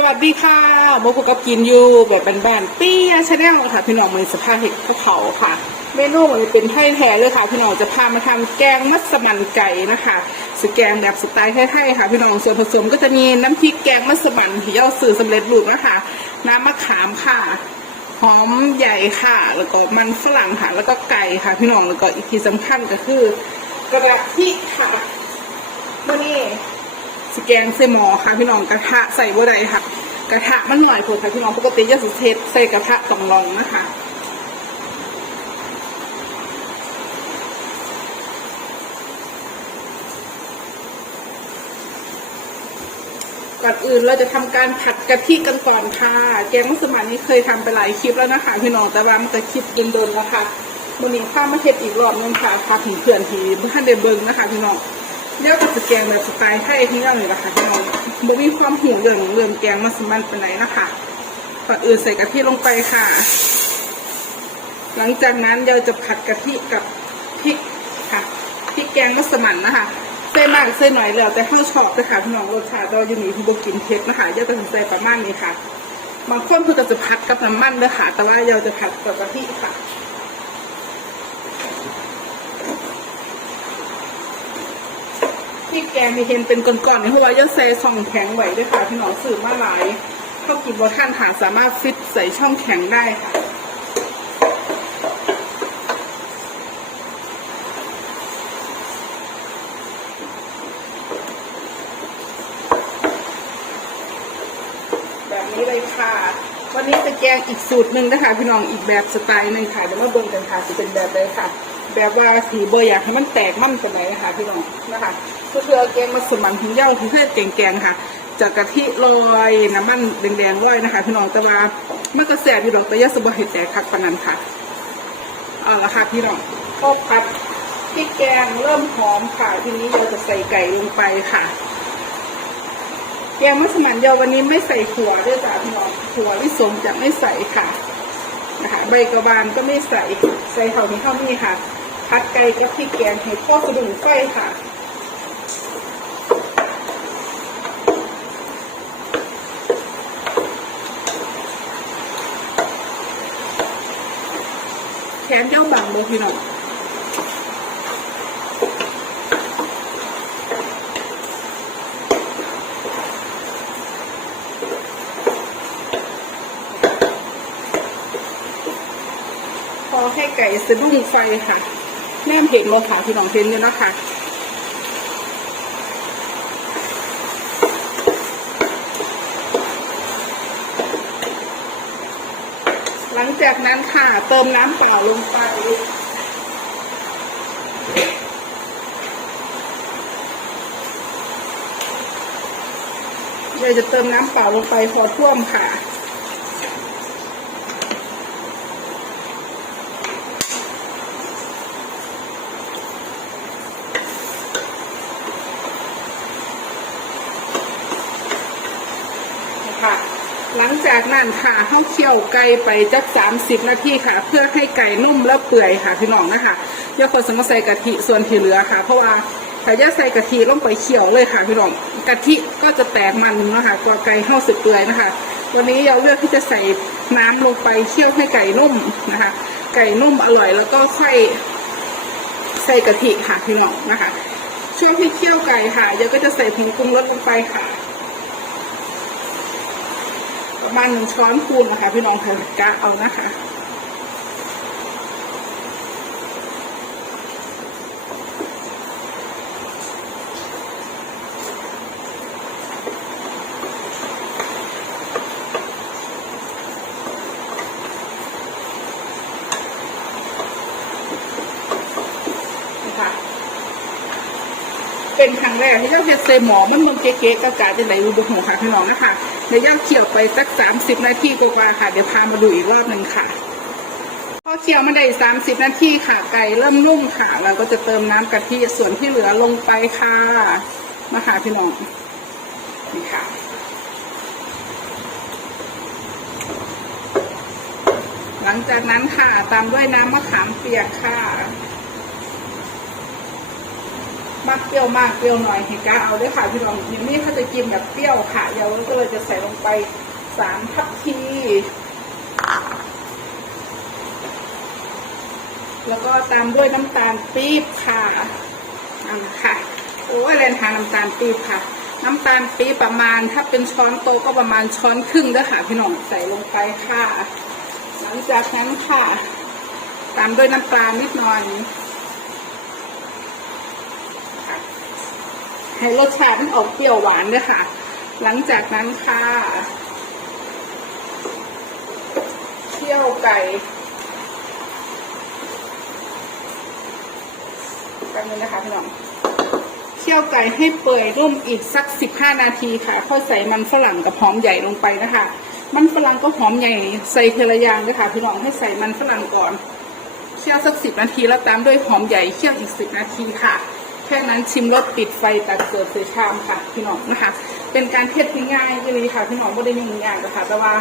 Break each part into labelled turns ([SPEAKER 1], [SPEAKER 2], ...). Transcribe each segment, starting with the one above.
[SPEAKER 1] สวัสดีค่ะโมกุกับกินอยู่แบบบ้านๆเปี้ยชาแนลค่ะ พี่น้องมือสภาพเห็ดภูเขาค่ะ เมนูมันเป็นไทยแท้เลยค่ะ พี่น้องจะพามาทำแกงมัสมั่นไก่นะคะสแกงแบบสไตล์ไทยๆค่ะ พี่น้องส่วนผสมก็จะมีน้ำพริกแกงมัสมั่นที่เราซื้อสำเร็จรูปนะคะ น้ำมะขามค่ะหอมใหญ่ค่ะ แล้วก็มันฝรั่งค่ะ แล้วก็ไก่ค่ะ พี่น้องแล้วก็อีกที่สำคัญก็คือกระดาษที่ค่ะมื่อนี้ สแกงใส่หม้อค่ะพี่น้องกระทะใส่บ่ได้ค่ะ กระทะมันหน่อยผดค่ะพี่น้องปกติจะสิเทศใส่กระทะสองรองนะคะก่อนอื่นเราจะทำการผัดกะทิกันก่อนค่ะ แกงมัสมั่นนี้เคยทำไปหลายคลิปแล้วนะคะพี่น้องแต่ว่ามันจะคลิปโดนๆแล้วค่ะวันนี้ข้ามาเทศอีกรอบนึงค่ะพาถึงเพื่อนทีเพื่อนเดเบิงนะคะพี่น้อง เดี๋ยวก็จะแกงแบบสไตล์ไทยที่เราเลยนะคะพี่น้องบ่มีความหูเรื่องเรื่องแกงมัสมันเป็นไหนนะคะก่อนอื่นใส่กะทิลงไปค่ะ หลังจากนั้นเราจะผัดกะทิกับพริกค่ะพริกแกงมัสมั่นนะคะใส่มากใส่หน่อยแล้วแต่ข้าวชอบเลยค่ะพี่น้องรสชาติเราอยู่นี่ที่บกินเผ็ดนะคะเดี๋ยวจะใส่ประมาณนี้ค่ะบางคนเพื่อจะผัดกับน้ำมันเลยค่ะ แต่ว่าเราจะผัดกับกะทิค่ะ ที่แกมีเห็นเป็นก้อนๆนี่เพราะว่าย่าใส่ช่องแข็งไว้ด้วยค่ะพี่น้องสื่อมาหลายเข้ากินว่าท่านหาสามารถฟิตใส่ช่องแข็งได้ค่ะแบบนี้เลยค่ะ วันนี้จะแกงอีกสูตรหนึ่งนะคะพี่น้องอีกแบบสไตล์หนึ่งค่ะเดี๋ยวมาเบิ่งกันค่ะจะเป็นแบบใดค่ะ แบบว่าสีเบอร์อยากให้มันแตกมันเป็นไหนนะคะพี่น้องนะคะก็คือเอาแกงมาสมันถึงเย้าที่เพื่อแกงแกงๆค่ะจากกะทิลอยน้ำมันแดงๆลอยนะคะพี่น้องแต่ว่ามันก็แสบพี่น้องแต่ยาสบให้แตกคักปานนั้นค่ะเอาละค่ะพี่น้องก็ผัดพริกแกงเริ่มหอมค่ะ ทีนี้เราจะใส่ไก่ลงไปค่ะแกงมัสมั่นเดียววันนี้ไม่ใส่ถั่วด้วยจ้ะพี่น้องถั่วลิสงจะไม่ใส่ค่ะนะคะใบกระบาลก็ไม่ใส่ใส่เท่านี้เท่านี้ค่ะ พัดไก่กับพริกแกงให้พ่อสะดุ้งไฟค่ะแขนเจ้าบังเลยพี่น้องพอให้ไก่สะดุ้งไฟค่ะ แนมเห็นโมค่ะพี่น้องเห็นอยู่นะคะหลังจากนั้นค่ะ เติมน้ำเปล่าลงไปเราจะเติมน้ำเปล่าลงไปพอท่วมค่ะค่ะหลัง จากนั้นค่ะห้องเคี่ยวไก่ไปจักสามสิบนาทีค่ะ เพื่อให้ไก่นุ่มและเปื่อยค่ะพี่น้องนะคะอย่าคนสมมติใส่กะทิส่วนที่เหลือค่ะ เพราะว่าถ้าจะใส่กะทิลงไปเคี่ยวเลยค่ะพี่น้องกะทิก็จะแตกมันนะคะกว่าไก่ห้าสิบเปื่อยนะคะ วันนี้เราเลือกที่จะใส่น้ำลงไปเคี่ยวให้ไก่นุ่มนะคะ ไก่นุ่มอร่อยแล้วก็ค่อยใส่กะทิค่ะพี่น้องนะคะช่วงที่เคี่ยวไก่ค่ะเดี๋ยวก็จะใส่ผงปรุงรสลงไปค่ะ ประมาณหนึ่งช้อนคูณนะคะ พี่น้องค่ะกะเอานะคะ เป็นครั้งแรกที่ย่าเฮ็ดเซหมอมันมึงเก๊ๆกระจายจะไหนรูบุกหัวค่ะพี่น้องนะคะเดี๋ยวย่าเคี่ยวไปสักสามสิบนาทีกว่าๆค่ะ เดี๋ยวพามาดูอีกรอบหนึ่งค่ะพอเคี่ยวมาได้สามสิบนาทีค่ะ ไก่เริ่มนุ่มค่ะเราก็จะเติมน้ำกะทิส่วนที่เหลือลงไปค่ะ มาค่ะพี่น้องนี่ค่ะหลังจากนั้นค่ะตามด้วยน้ำมะขามเปียกค่ะ มากเปรี้ยวมากเปรี้ยวหน่อยเห็นกาเอาด้วยค่ะพี่น้องอย่นี้เขาจะกินแบบเปรี้ยวค่ะเดี๋ยวก็เลยจะใส่ลงไปสามทัพพีแล้วก็ตามด้วยน้ำตาลปี๊บค่ะอันค่ะโอ้ยเรนทานน้ำตาลปี๊บค่ะ น้ำตาลปี๊บประมาณ ถ้าเป็นช้อนโตก็ประมาณช้อนครึ่งด้วยค่ะพี่น้องใส่ลงไปค่ะ หลังจากนั้นค่ะ ตามด้วยน้ำปลานิดหน่อย ให้รสชาติมันออกเปรี้ยวหวานด้วยค่ะ หลังจากนั้นค่ะเคี่ยวไก่แป๊บนึงนะคะพี่น้องเคี่ยวไก่ให้เปื่อยนุ่มอีกสักสิบห้านาทีค่ะค่อยใส่มันฝรั่งกับหอมใหญ่ลงไปนะคะ มันฝรั่งก็หอมใหญ่ใส่เทละยางด้วยค่ะพี่น้องให้ใส่มันฝรั่งก่อนเคี่ยวสักสิบนาทีแล้วตามด้วยหอมใหญ่เคี่ยวอีกสิบนาทีค่ะ แค่นั้นชิมรสปิดไฟตัดเสิร์ฟใส่ชามค่ะ พี่น้องนะคะ เป็นการเทศที่ง่ายเลยค่ะพี่น้องไม่ได้ยุ่งยากนะคะแต่ว่า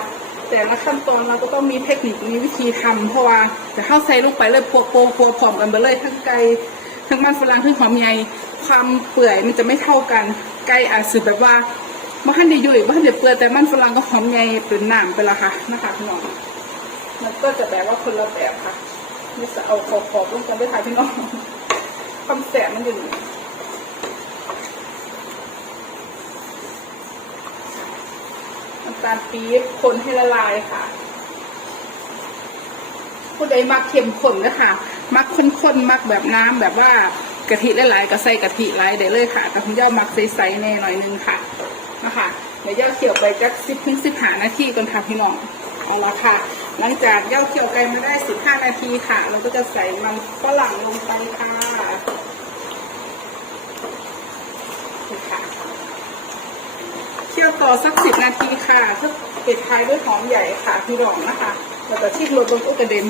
[SPEAKER 1] แต่ละขั้นตอนเราก็ต้องมีเทคนิคมีวิธีทำเพราะว่าจะเข้าใส่ลงไปเลยโปะโปะโปะพร้อมกันไปเลยทั้งไก่ทั้งมันฝรั่งทั้งหอมใหญ่ความเปื่อยมันจะไม่เท่ากันไก่อาจจะแบบว่าบ้านเดียวอยู่บ้านเดียวเปื่อยแต่มันฝรั่งก็หอมใหญ่เป็นหนามไปละค่ะนะคะพี่น้องมันก็จะแบบว่าคนละแบบค่ะนี่จะเอาขอบขอบลงกันด้วยค่ะพี่น้อง ความแสบมันอยู่น้ำตาลปี๊บคนให้ละลายค่ะผู้ใดมักเค็มข้นนะคะมักข้นๆมักแบบน้ำแบบว่ากะทิหลายๆก็ใส่กะทิหลายได้เลยค่ะ แต่คุณย่ามักใสๆแน่หน่อยนึงค่ะนะคะเดี๋ยวย่าเคี่ยวไปจักสิบถึงสิบห้านาทีก่อนค่ะพี่น้องเอาละค่ะ หลังจากย่าเคี่ยวไก่มาได้สิบห้านาทีค่ะ เราก็จะใส่มันฝรั่งลงไปค่ะนี่ค่ะ เคี่ยว ต่อสักสิบนาทีค่ะเพื่อปิดท้ายด้วยหอมใหญ่ค่ะพี่รองนะคะแล้วก็ที่รถบนก็กระเด็น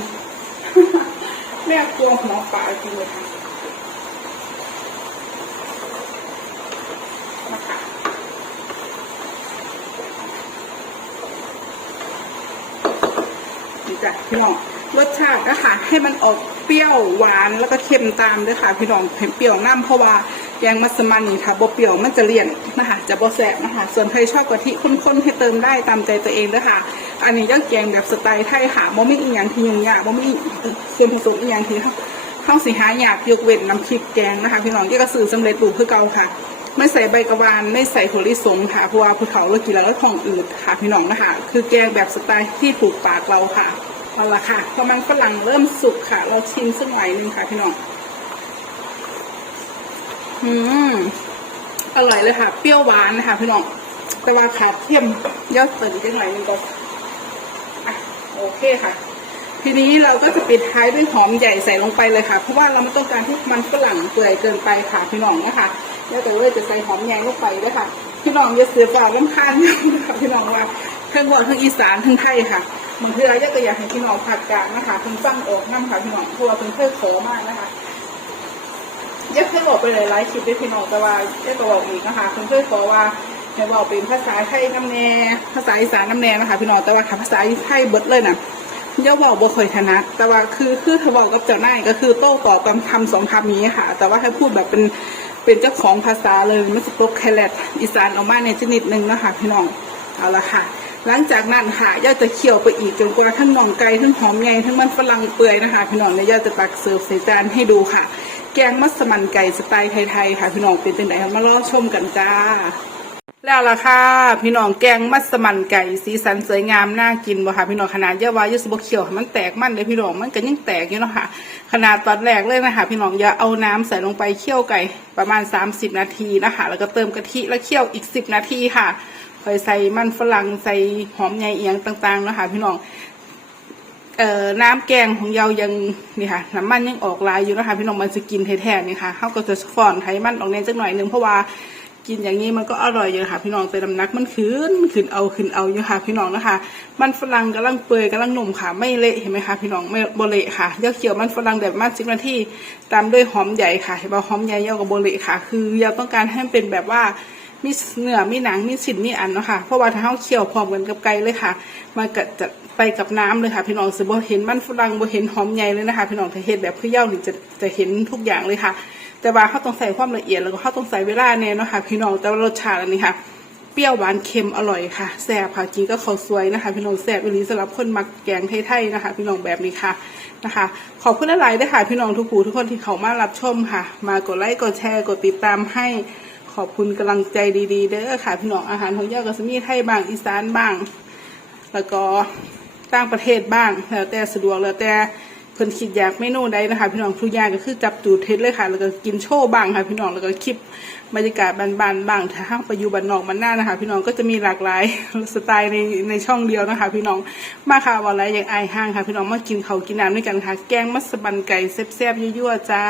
[SPEAKER 1] แม่กลัวหัวปลาจริงเลยค่ะนะคะนี่จ้ะพี่น้องรสชาตินะคะให้มันออกเปรี้ยวหวานแล้วก็เค็มตามด้วยค่ะ พี่น้องเห็นเปรี้ยวน้ำเพราะว่า แกงมัสมั่นนี่ค่ะบ่เปรี้ยวมันจะเลี่ยนนะคะจะบ่แสบนะคะส่วนใครชอบกะทิข้นๆให้เติมได้ตามใจตัวเองด้วยค่ะ อันนี้ย่างแกงแบบสไตล์ไทยค่ะบ่มีอีหยังที่ยุ่งยากบ่มีส่วนผสมอีหยังที่เข้าสิหายากยกเว้นน้ำพริกแกงนะคะพี่น้องยี่กระสือสำเร็จรูปเพื่อเก่าค่ะ ไม่ใส่ใบกระวานไม่ใส่ถั่วลิสงค่ะเพราะว่าภูเขาเรากินแล้วก็ท้องอืดค่ะพี่น้องนะคะ คือแกงแบบสไตล์ที่ถูกปากเราค่ะเอาละค่ะพอมันฝรั่งเริ่มสุกค่ะ เราชิมสักหน่อยหนึงค่ะพี่น้อง อืมอร่อยเลยค่ะ เปรี้ยวหวานนะคะพี่น้องแต่ว่าขาดเทียมยอดเปิดอีกหน่อยนึงก็อะโอเคค่ะ ทีนี้เราก็จะปิดท้ายด้วยหอมใหญ่ใส่ลงไปเลยค่ะ เพราะว่าเราไม่ต้องการที่มันฝรั่งเปื่อยเกินไปค่ะพี่น้องนะคะแล้วแต่เลยจะใส่หอมใหญ่ลงไปด้วยค่ะ พี่น้องอย่าเสียฝ่าลำคาญนะคะพี่น้องว่าเครื่องบดเครื่องอีสานเครื่องไทยค่ะบางทีเราก็อยากให้พี่น้องผัดกากนะคะคุณฟังออกน้ำค่ะพี่น้องเพราะว่าเป็นเครื่องขอมากนะคะ ยักเคยบอกไปหลายๆคลิปด้วยพี่น้องแต่ว่ายักก็บอกอีกนะคะคุณเคยขอว่าให้บอกเป็นภาษาไทยน้ำแน่ภาษาอีสานน้ำแน่นะคะพี่น้องแต่ว่าภาษาไทยเบิดเลยนะย่าบอกบ่เคยถนัดแต่ว่าคือคือถ้าบอกกับเจ้านายก็คือโต้ตอบกันคำสองคำนี้ค่ะ แต่ว่าให้พูดแบบเป็นเป็นเจ้าของภาษาเลยมันจะตกแคลดอีสานออกมาในชนิดหนึ่งนะคะพี่น้องเอาละค่ะ หลังจากนั้นค่ะย่าจะเคี่ยวไปอีกจนกว่าทั้งน่องไก่ทั้งหอมใหญ่ทั้งมันฝรั่งเปื่อยนะคะพี่น้องเนี่ยย่าจะตักเสิร์ฟใส่จานให้ดูค่ะ แกงมัสมั่นไก่สไตล์ไทยๆค่ะพี่น้องเป็นจังไดคะมาลองชมกันจ้า แล้วล่ะค่ะ พี่น้องแกงมัสมั่นไก่สีสันสวยงามน่ากินบ่ค่ะพี่น้องขนาดเยาวายุสบเขียวมันแตกมันเลยพี่น้องมันก็ยังแตกอยู่เนาะค่ะ ขนาดตอนแรกเลยนะคะพี่น้องอย่าเอาน้ำใส่ลงไปเคี่ยวไก่ประมาณ 30 นาทีนะคะ แล้วก็เติมกะทิแล้วเคี่ยวอีก 10 นาทีค่ะค่อยใส่มันฝรั่งใส่หอมใหญ่เอียงต่างๆนะคะพี่น้อง เอ่อน้ำแกงของเรายังนี่ค่ะน้ำมันยังออกลายอยู่นะคะพี่น้องมันจะกินแท้ๆนี่ค่ะเขาก็จะฟอนไขมันออกในจักหน่อยนึงเพราะว่ากินอย่างนี้มันก็อร่อยอยู่ค่ะพี่น้องแต่น้ำหนักมันขึ้นขึ้นเอาขึ้นเอาอยู่ค่ะ พี่น้องนะคะ มันฝรั่งกำลังเปื่อยกำลังหนุ่มค่ะ ไม่เละเห็นไหมคะพี่น้องไม่โบเละค่ะเย่าเขียวมันฝรั่งแบบมาสิบนาทีตามด้วยหอมใหญ่ค่ะเห็นป่หอมใหญ่เยากับโบเละค่ะ คือเราต้องการให้มันเป็นแบบว่ามีเนื้อมีหนังมีสินมีอันเนาะค่ะเพราะว่าถ้าเขาเคี่ยวพร้อมกันกับไก่เลยค่ะ มันก็จะ ไปกับน้ำเลยค่ะพี่น้องสิบ่เห็นมันฝรั่งบ่เห็นหอมใหญ่เลยนะคะพี่น้องถ้าเห็นแบบคือเย่านี่จะจะเห็นทุกอย่างเลยค่ะ แต่ว่าเขาต้องใส่ความละเอียดแล้วก็เขาต้องใส่เวลาแน่นะคะ พี่น้องแต่ว่ารสชาติอันนี้ค่ะเปรี้ยวหวานเค็มอร่อยค่ะแซ่บค่ะกินก็ข้าวสวยนะคะ พี่น้องแซ่บอีหลีสำหรับคนมักแกงไทยๆนะคะ พี่น้องแบบนี้ค่ะนะคะ ขอบคุณหลายๆด้วยค่ะ พี่น้องทุกผู้ทุกคนที่เขามารับชมค่ะ มากดไลค์กดแชร์กดติดตามให้ขอบคุณกำลังใจดีๆเด้อค่ะ พี่น้องอาหารของย่าก็จะมีไทยบ้างอีสานบ้าง แล้วก็ ต่างประเทศบ้างแล้วแต่สะดวกแล้วแต่เพิ่นคิดอยากเมนูใดนะคะ พี่น้องทุกอย่างก็คือจับจูดเท็ดเลยค่ะ แล้วก็กินโชว์บ้างค่ะ พี่น้องแล้วก็คลิปบรรยากาศบานๆบ้างถ้าห้างไปอยู่บ้านนอกบ้านหน้านะคะ พี่น้องก็จะมีหลากหลายสไตล์ในในช่องเดียวนะคะ พี่น้องมาค่ะวันไรอย่างไอห้างค่ะ พี่น้องมากินเขากินน้ำด้วยกันค่ะ แกงมัสบันไก่แซ่บๆยั่วๆจ้า